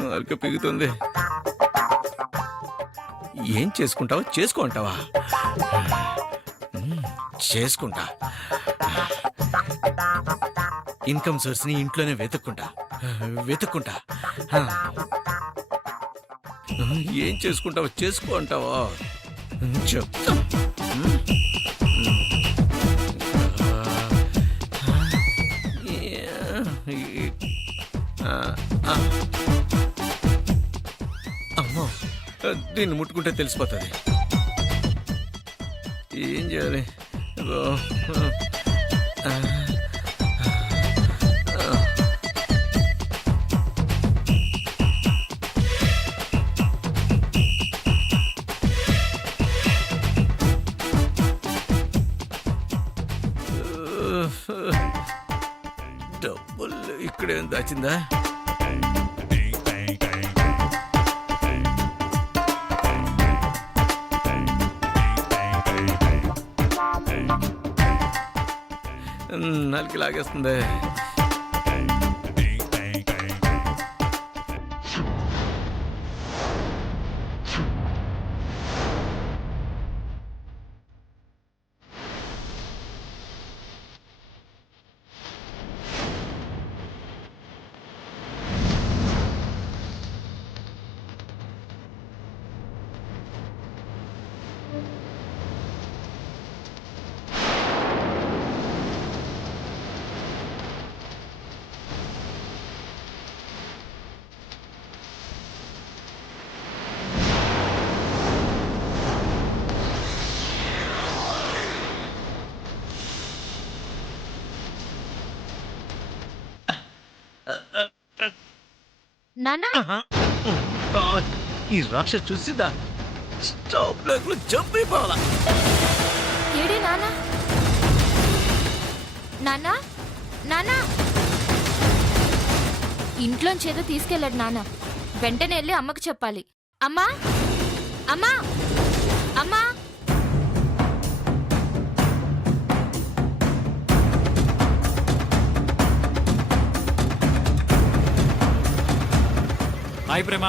నాలుక పిగుతుంది. ఏం చేసుకుంటావా? చేసుకుంటావా? చేసుకుంటా. ఇన్కమ్ సోర్స్ ని ఇంట్లోనే వెతుక్కుంటా. ఏం చేసుకుంటావా? చేసుకో అంటావా? చెప్తా. అమ్మో, దీన్ని ముట్టుకుంటే తెలిసిపోతుంది. ఏం చేయాలి? డబ్బులు ఇక్కడేం దాచిందా? నాలుగు లాగేస్తుంది. నానా, ఈ రాక్షసు చూసిందా? స్టాప్ బ్లాక్ లో జంప్ అయిపోవాలా? ఏడే నానా? నానా, నానా, ఇంట్లోంచి ఏదో తీసుకెళ్ళాడు నాన్న. వెంటనే వెళ్ళి అమ్మకు చెప్పాలి. అమ్మా, అమ్మా, అమ్మా. హాయ్ ప్రేమ.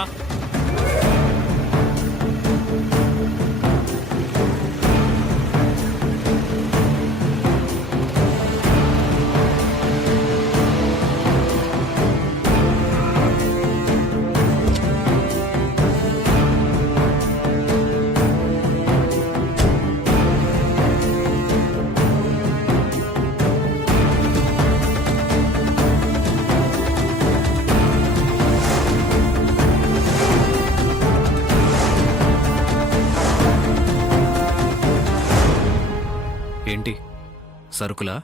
ఏంటి సరుకులా?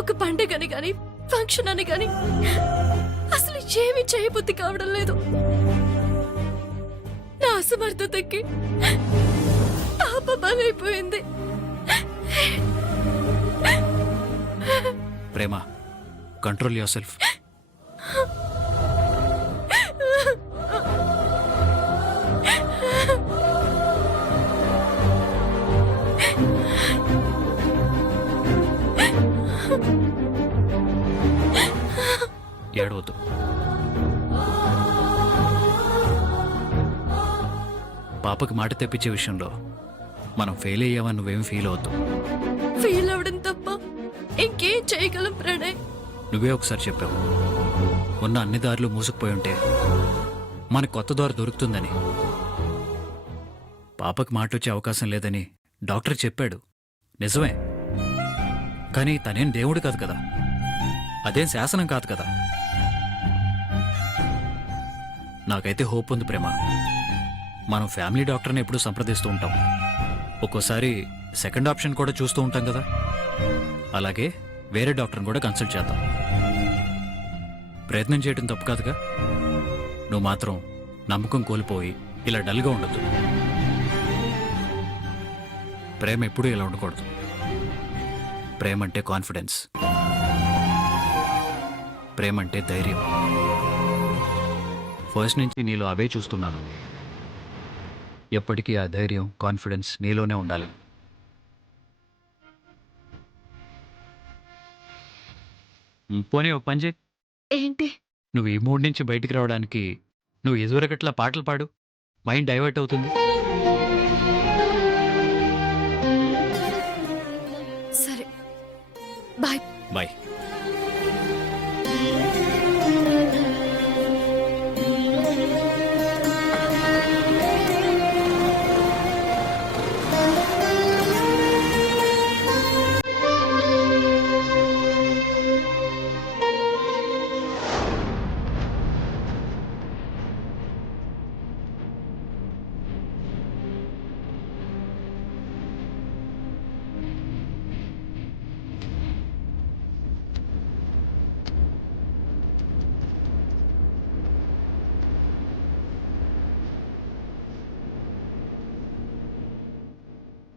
ఒక పండుగని గాని ఫంక్షన్ అని గాని అసలు ఏమి చేయబుద్ధి కావడం లేదు. నా అసమర్థతకి పాప బలైపోయింది. ప్రేమ, కంట్రోల్ యువర్ సెల్ఫ్. ఏడవద్దు. పాపకి మాట తెప్పించే విషయంలో మనం ఫెయిల్ అయ్యామని నువ్వేం ఫీల్ అవద్దు. ఫీల్ అవడం తప్ప ఇంకేం చేయగలం ప్రణయ్? నువ్వే ఒకసారి చెప్పావు, ఉన్న అన్ని దారులు మూసుకుపోయి ఉంటే మనకు కొత్త దారి దొరుకుతుందని. పాపకి మాట వచ్చే అవకాశం లేదని డాక్టర్ చెప్పాడు నిజమే. కానీ తనేం దేవుడు కాదు కదా, అదేం శాసనం కాదు కదా. నాకైతే హోప్ ఉంది ప్రేమ. మనం ఫ్యామిలీ డాక్టర్ని ఎప్పుడూ సంప్రదిస్తూ ఉంటాం. ఒక్కోసారి సెకండ్ ఆప్షన్ కూడా చూస్తూ ఉంటాం కదా. అలాగే వేరే డాక్టర్ని కూడా కన్సల్ట్ చేద్దాం. ప్రయత్నం చేయడం తప్పు కాదుగా. నువ్వు మాత్రం నమ్మకం కోల్పోయి ఇలా డల్గా ఉండద్దు. ప్రేమ ఎప్పుడూ ఇలా ఉండకూడదు. ప్రేమ అంటే కాన్ఫిడెన్స్, ప్రేమ అంటే ధైర్యం. ఫస్ట్ నుంచి నీలో అవే చూస్తున్నాను. ఎప్పటికీ ఆ ధైర్యం, కాన్ఫిడెన్స్ నీలోనే ఉండాలి. పోనీ ఓ పని చేయి. ఏంటి? నువ్వు ఈ మూడ్ నుంచి బయటికి రావడానికి నువ్వు ఎదురగట్లా పాటలు పాడు. మైండ్ డైవర్ట్ అవుతుంది. సరే, బాయ్. బాయ్.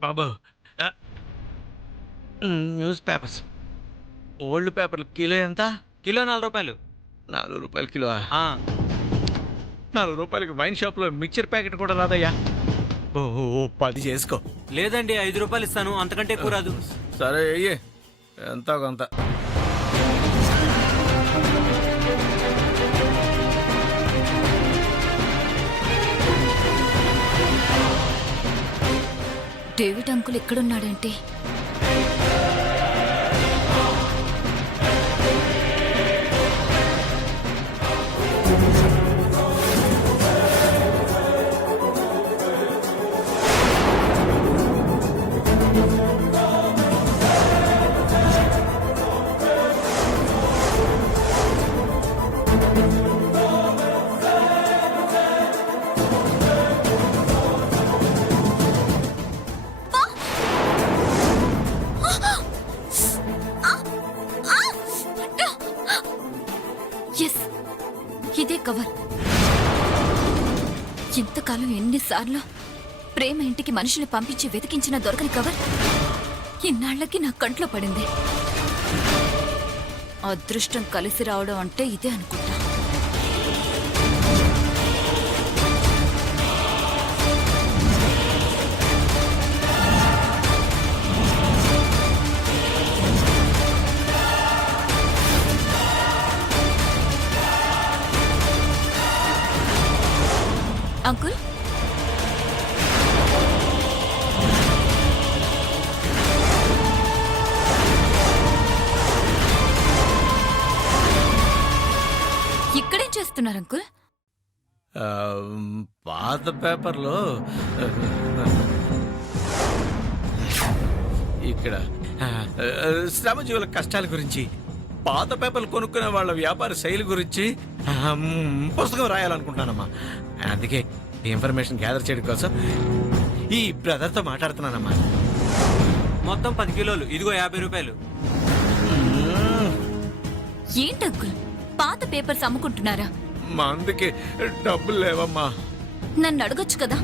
బాబు, న్యూస్ పేపర్స్, ఓల్డ్ పేపర్లు కిలో ఎంత? కిలో 4 రూపాయలు. 4 రూపాయలు కిలో. ఆ, 4 రూపాయలకి వైన్ షాప్లో మిక్చర్ ప్యాకెట్ కూడా రాదయ్యా. ఓ 10 చేసుకో. లేదండి 5 రూపాయలు ఇస్తాను, అంతకంటే ఎక్కువ రాదు. సరే అయ్యే, ఎంత కొంత. డేవిడ్ అంకుల్ ఎక్కడున్నాడంటే? ఎస్, ఇదే కవర్. ఇంతకాలం ఎన్నిసార్లు ప్రేమ ఇంటికి మనుషుల్ని పంపించి వెతికించిన దొరకని కవర్ ఇన్నాళ్లకి నా కంట్లో పడింది. అదృష్టం కలిసి రావడం అంటే ఇదే అనుకుంటా. అంకుల్, ఇక్కడేం చేస్తున్నారు అంకుల్? పాత పేపర్లో ఇక్కడ శ్రమజీవుల కష్టాల గురించి, పాత పేపర్లు కొనుక్కునే వాళ్ళ వ్యాపార శైలి గురించి పుస్తకం రాయాలనుకుంటున్నానమ్మా. అందుకే ఇన్ఫర్మేషన్ గ్యాదర్ చేయడం కోసం ఈ బ్రదర్తో మాట్లాడుతున్నానమ్మా. మొత్తం 10 కిలోలు, ఇదిగో 50 రూపాయలు. ఏంటి అంకుల్, పాత పేపర్స్ అమ్ముకుంటున్నారా? మా అందుకే డబ్బులు లేవమ్మా. నన్ను అడగొచ్చు కదా.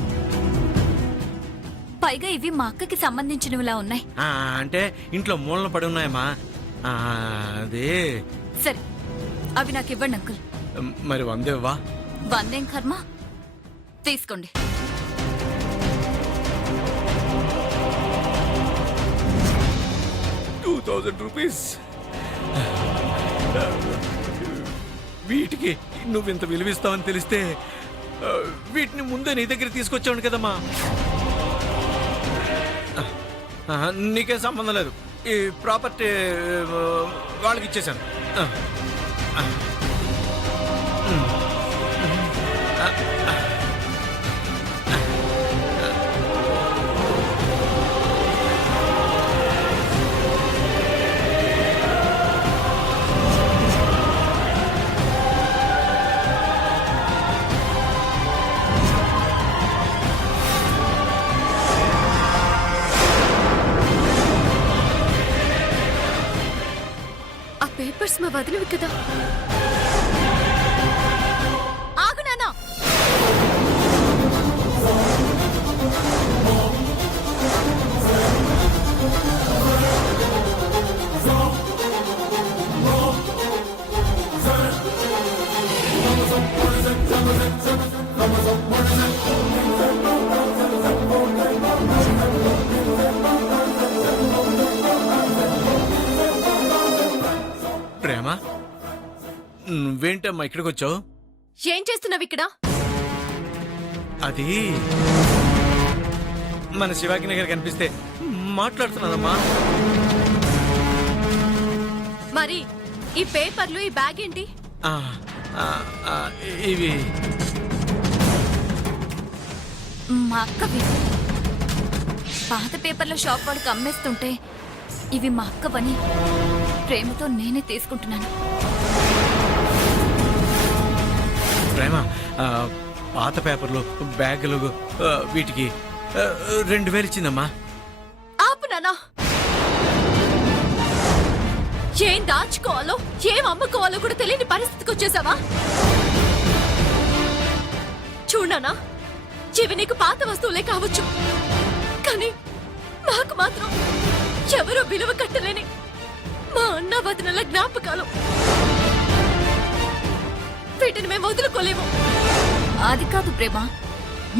పైగా ఇవి మా అక్కకి సంబంధించినవిలా ఉన్నాయి. అంటే ఇంట్లో మూలన పడి ఉన్నాయమ్మా. అదే. సరే, అవి నాకు ఇవ్వండి అంకుల్. మరి 100 ఇవ్వా? 100 ఏం కర్మ, తీసుకోండి. ₹2000. వీటికి నువ్వు ఇంత విలువిస్తావని తెలిస్తే వీటిని ముందే నీ దగ్గర తీసుకొచ్చావు కదమ్మా. నీకేం సంబంధం లేదు. ఈ ప్రాపర్టీ వాళ్ళకి ఇచ్చేశాను. పేపర్స్ మా వదినవి కదా. ఆగు నాన్న. ప్రేమ, నువ్వేంటమ్మా ఇక్కడికి వచ్చావు? ఏం చేస్తున్నావు ఇక్కడ? అది మన శివాకి నగర్ కనిపిస్తే మాట్లాడుతున్నానమ్మా. మరి ఈ పేపర్లు, ఈ బ్యాగ్ ఏంటి? ఆ, ఆ, ఆ, ఇవి మా అక్కవి. పాత పేపర్లో షాప్ వాడికి అమ్మేస్తుంటే ఇవి మా అక్కవని ప్రేమతో నేనే తీసుకుంటున్నాను. ప్రేమ, ఆ, పాత పేపర్లు, బ్యాగులు, వీటికి 2000 ఇచ్చిందమ్మా. ఆపు నాన్నా. ఏం దాచుకోవాలో ఏం అమ్ముకోవాలో కూడా తెలియని పరిస్థితికి వచ్చేసావా? చూడనా, ఇవి నీకు పాత వస్తువులే కావచ్చు, కానీ మాకు మాత్రం ఎవరో విలువ కట్టలేని మా అన్న వదినల జ్ఞాపకాలు. వీటిని మేము వదులుకోలేము. అది కాదు ప్రేమ,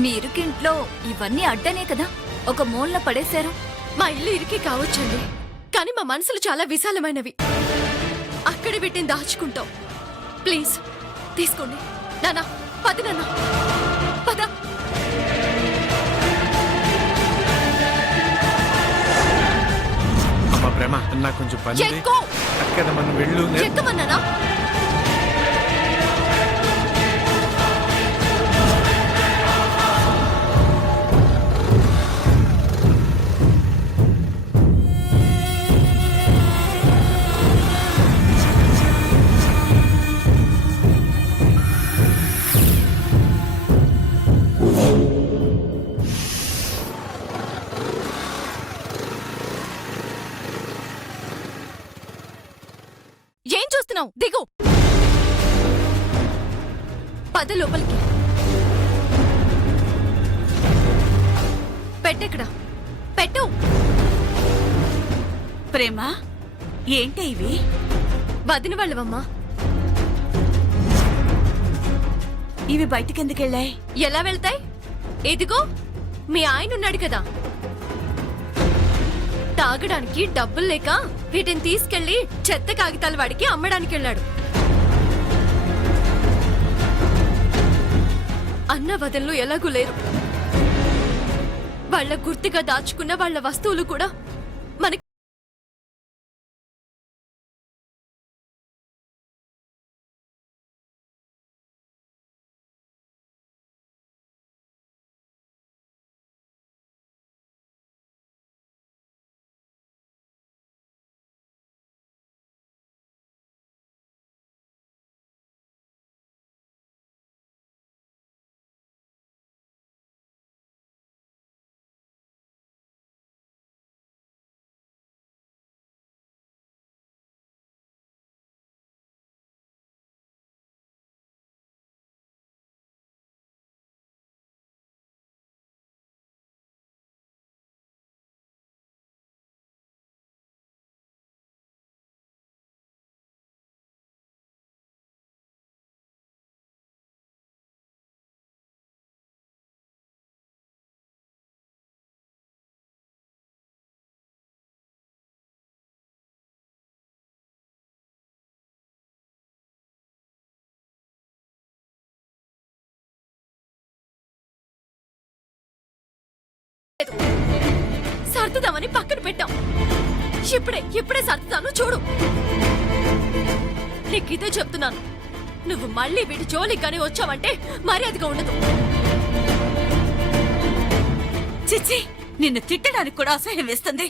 మీ ఇరుకింట్లో ఇవన్నీ అడ్డనే కదా ఒక మూలన పడేశారు. మా ఇల్లు ఇరికే కావచ్చండి, కానీ మా మనసులు చాలా విశాలమైనవి. అక్కడ వీటిని దాచుకుంటాం. ప్లీజ్ తీసుకోండి నానా. పద నాన్న, పద. అమ్మా ప్రేమ, నాకు కొంచెం పని ఉంది. ఎక్కు. అక్కడ మనం వెళ్ళు. ఎక్కమన్నానా? ఏం చూస్తున్నావు? దిగు. పద లోపలికి. పెట్టెక్కడ? పెట్టు. ప్రేమ, ఏంటి ఇవి? వదిన వాళ్ళవమ్మా. ఇవి బయటికెందుకెళ్ళాయి? ఎలా వెళ్తాయి? ఇదిగో మీ ఆయన ఉన్నాడు కదా, తాగడానికి డబ్బులు లేక వీటిని తీసుకెళ్లి చెత్త కాగితాల వాడికి అమ్మడానికి వెళ్ళాడు. అన్న వదనలు ఎలాగూ లేరు. వాళ్ళ గుర్తుగా దాచుకున్న వాళ్ళ వస్తువులు కూడా మనకి సర్దుదామని పక్కన పెట్టాం. ఇప్పుడే సర్దుతాను చూడు. నీకిదే చెప్తున్నాను, నువ్వు మళ్ళీ వీటి జోలికి కానీ వచ్చావంటే మర్యాదగా ఉండదు. చిచ్చి, నిన్ను తిట్టడానికి కూడా అసహ్యం వేస్తుంది.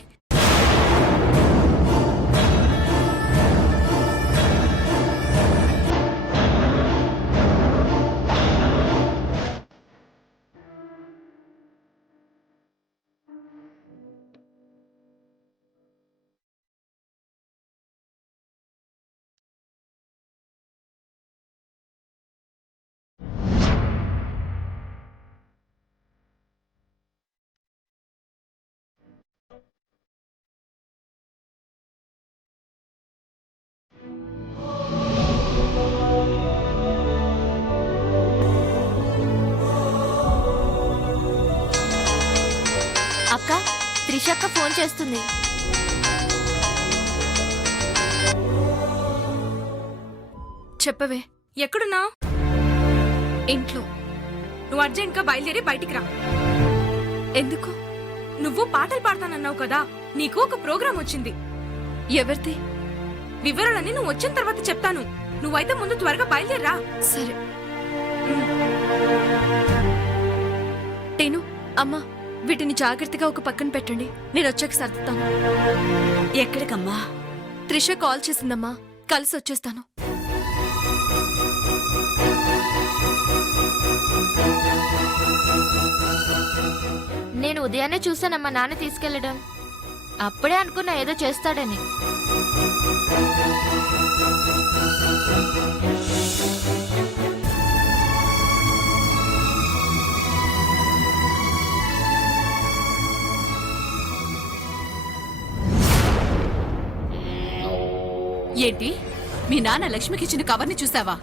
త్రిషక్క ఫోన్ చేస్తుంది. చెప్పవే. ఎక్కడున్నావు? ఇంట్లో. నువ్వు అర్జెంట్గా బయలుదేరి బయటికి రా. ఎందుకు? నువ్వు పాటలు పాడతానన్నావు కదా, నీకు ఒక ప్రోగ్రాం వచ్చింది. ఎవరిది? వివరాలన్నీ నువ్వు వచ్చిన తర్వాత చెప్తాను. నువ్వైతే ముందు త్వరగా బయలుదేరా. సరే. టేను, అమ్మా, వీటిని జాగ్రత్తగా ఒక పక్కన పెట్టండి. నేను వచ్చాక సర్దుతాను. ఎక్కడికమ్మా? త్రిష కాల్ చేసిందమ్మా, కలిసి వచ్చేస్తాను. నేను ఉదయాన్నే చూసానమ్మా నాన్న తీసుకెళ్లడం. అప్పుడే అనుకున్నా ఏదో చేస్తాడని. ఏంటి, మీ నాన్న లక్ష్మికి ఇచ్చిన కవర్ని చూసావా?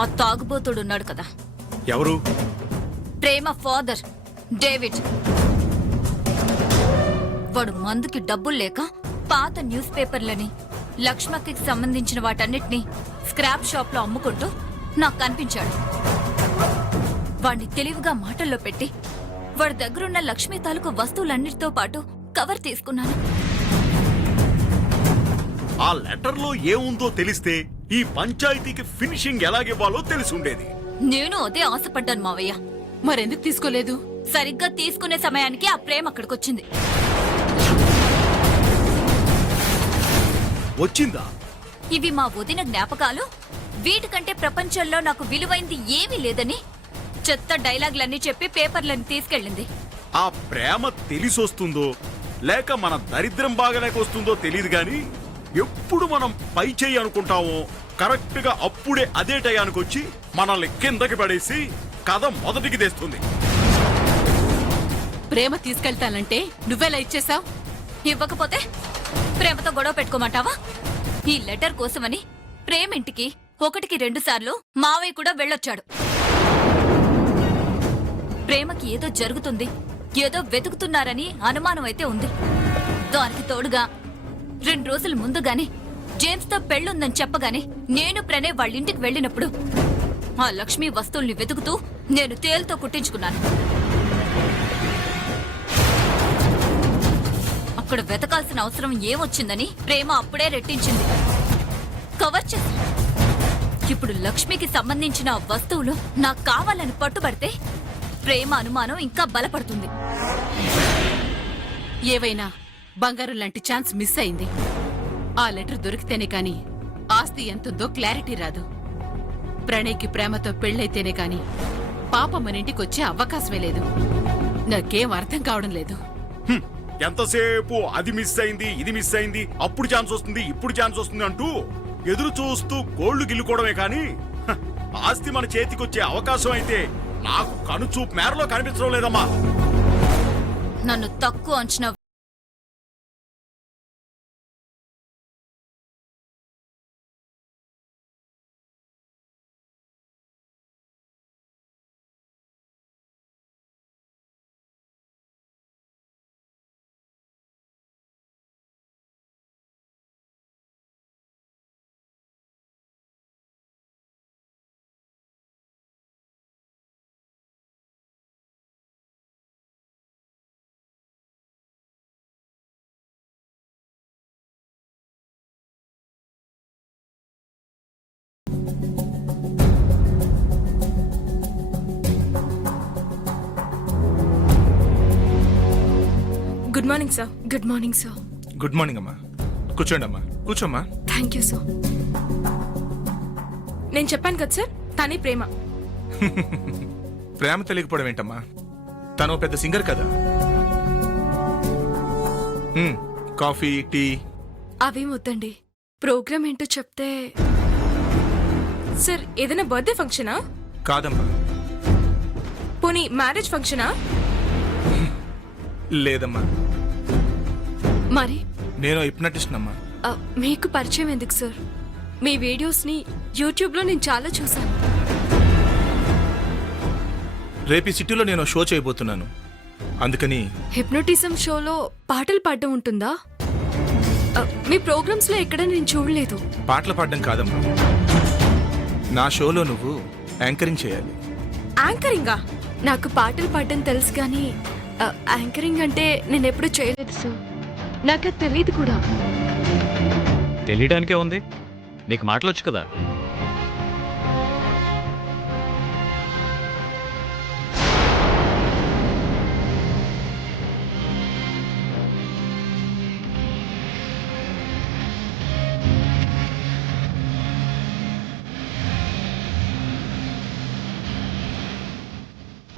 ఆ తాగుబోతుడున్నాడు కదా, ఎవరు? ప్రేమ ఫాదర్ డేవిడ్. వాడు మందుకి డబ్బులు లేక పాత న్యూస్ పేపర్లని, లక్ష్మకి సంబంధించిన వాటన్నిటిని స్క్రాప్ షాప్ లో అమ్ముకుంటూ నాకు కనిపించాడు. వాణ్ణి తెలివిగా మాటల్లో పెట్టి వాడి దగ్గరున్న లక్ష్మీ తాలూకు వస్తువులన్నిటితో పాటు కవర్ తీసుకున్నాను. ఆ లెటర్ లో ఏముందో తెలిస్తే ఈ పంచాయతీకి ఫినిషింగ్ ఎలాగివ్వాలో తెలిసి ఉండేది. నేను అదే ఆశపడ్డాను మావయ్య. మరెందుకు తీసుకోలేదు? సరిగ్గా తీసుకునే సమయానికి ఆ ప్రేమ అక్కడికొచ్చింది. వచ్చిందా? ఇవి మా వదిన జ్ఞాపకాలు. వీటికంటే ప్రపంచంలో నాకు విలువైంది ఏమీ లేదని చెత్త డైలాగులన్నీ చెప్పి పేపర్లను తీసుకెళ్ళింది. ఆ ప్రేమ తెలిసొస్తుందో లేక మన దరిద్రం బాగలేక వస్తుందో తెలియదు గాని, ఎప్పుడు మనం పై చెయ్యి అనుకుంటామో కరెక్ట్ గా అప్పుడే అదే టయానికి వచ్చి మనల్ని కిందకి పడేసి కథ మొదటికి తెస్తుంది. ప్రేమ తీసుకెళ్తానంటే నువ్వెలా ఇచ్చేసావు? ఇవ్వకపోతే ప్రేమతో గొడవ పెట్టుకోమంటావా? ఈ లెటర్ కోసమని ప్రేమింటికి 1-2 సార్లు మావయ్య కూడా వెళ్ళొచ్చాడు. ప్రేమకి ఏదో జరుగుతుంది, ఏదో వెతుకుతున్నారని అనుమానం అయితే ఉంది. దానికి తోడుగా 2 రోజుల ముందుగానే జేమ్స్ తో పెళ్ళుందని చెప్పగానే నేను ప్రణయ్ వాళ్ళింటికి వెళ్ళినప్పుడు ఆ లక్ష్మి వస్తువుల్ని వెతుకుతూ నేను తేలుతో కుట్టించుకున్నాను. అక్కడ వెతకాల్సిన అవసరం ఏమొచ్చిందని ప్రేమ అప్పుడే రెట్టించింది. కవర్ చేసి ఇప్పుడు లక్ష్మికి సంబంధించిన ఆ వస్తువులు నాకు కావాలని పట్టుబడితే ప్రేమ అనుమానం ఇంకా బలపడుతుంది. ఏవైనా బంగారం లాంటి ఛాన్స్ మిస్ అయింది. ఆ లెటర్ దొరికితేనే కాని ఆస్తి ఎంతుందో క్లారిటీ రాదు. ప్రణయ్కి ప్రేమతో పెళ్ళైతేనే కాని పాప మన ఇంటికి వచ్చే అవకాశమే లేదు. నాకేం అర్థం కావడం లేదు. ఎంతసేపు అది మిస్ అయింది, ఇది మిస్ అయింది, అప్పుడు ఛాన్స్ వస్తుంది, ఇప్పుడు ఛాన్స్ వస్తుంది అంటూ ఎదురు చూస్తూ గోళ్లు గిల్లుకోవడమే కాని ఆస్తి మన చేతికొచ్చే అవకాశం అయితే నాకు కనుచూపు మేరలో కనిపించడం లేదమ్మా. నన్ను తక్కువ అంచనా good morning sir. Good morning sir. Good morning అమ్మా. కూర్చోండి అమ్మా, కూర్చోమ్మా. Thank you sir. నేను చెప్పాను కదా సార్, తనే ప్రేమ. ప్రేమ తెలియకపోవడం ఏంటమ్మా? తను పెద్ద సింగర్ కదా. కాఫీ, టీ అవేం వద్దండి. ప్రోగ్రామ్ ఏంటో చెప్తే. సార్, ఏదైనా బర్త్డే ఫంక్షనా? కాదమ్మా. పోనీ మ్యారేజ్ ఫంక్షనా? లేదమ్మా. మరి నేను హిప్నటిస్ట్ అమ్మా. మీకు పరిచయం ఎందుకు సార్? మీ వీడియోస్ని యూట్యూబ్లో నేను చాలా చూశాను. రేపు ఈ సిటీలో నేను షో చేయబోతున్నాను. అందుకని హిప్నోటిజం షోలో పాటలు పాడడం ఉంటుందా? మీ ప్రోగ్రామ్స్ లో ఎక్కడ నేను చూడలేదు. పాటలు పాడడం కాదమ్మా, నా షోలో నువ్వు యాంకరింగ్ చేయాలి. యాంకరింగా? నాకు పాటలు పాడడం తెలుసు కానీ యాంకరింగ్ అంటే నేను ఎప్పుడు చేయలేదు సార్. నాకు అది తెలియదు కూడా. తెలియడానికే ఉంది, నీకు మాటలొచ్చు కదా.